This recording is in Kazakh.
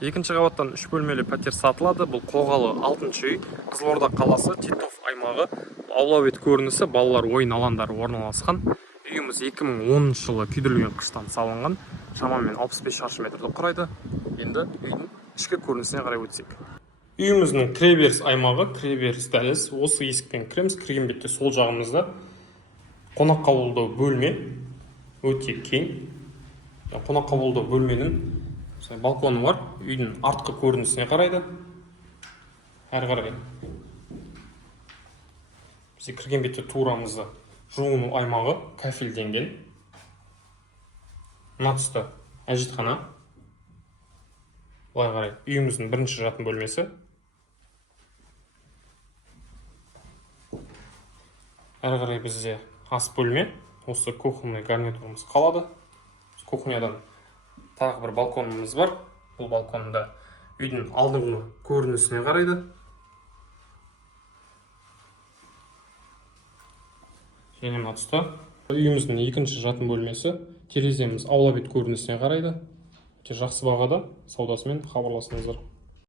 Екінші қабаттан 3 бөлмелі пәтер сатылады. Бұл Қоғалы 6-шы үй, Қызылорда қаласы, Титов аймағы. Аула бет көрінісі, балалар ойын алаңдары орналасқан. Үйіміз 2010 жылы күйдірілген қыштан салынған. Шамамен 65 шаршы метрді құрайды. Енді үйдің ішкі көрінісіне қарай өтсек. Үйіміздің кіреберіс аймағы, кіреберіс дәліз. Осы есікпен кіреміз. Кірген бетте сол жағымызда қонақ қабылдау бөлме. Өте кең. Қонақ қабылдау бөлменің балконы бар. Үйдің артқы көрінісіне қарайды. Әрі қарай бізде кірген бетте турамызды жуыну аймағы кафелденген. Мына тұста әжетхана. Былай қарай үйіміздің бірінші жатын бөлмесі. Әрі қарай бізде ас бөлме. Осы кухонный гарнитурымыз қалады. Кухнядан тағы бір балконымыз бар. Бұл балконда үйдің алдыңғы көрінісіне қарайды. Және мына тұста үйіміздің екінші жатын бөлмесі. Тереземіз аула бет көрінісіне қарайды. Өте жақсы бағада, саудасымен хабарласыңыздар.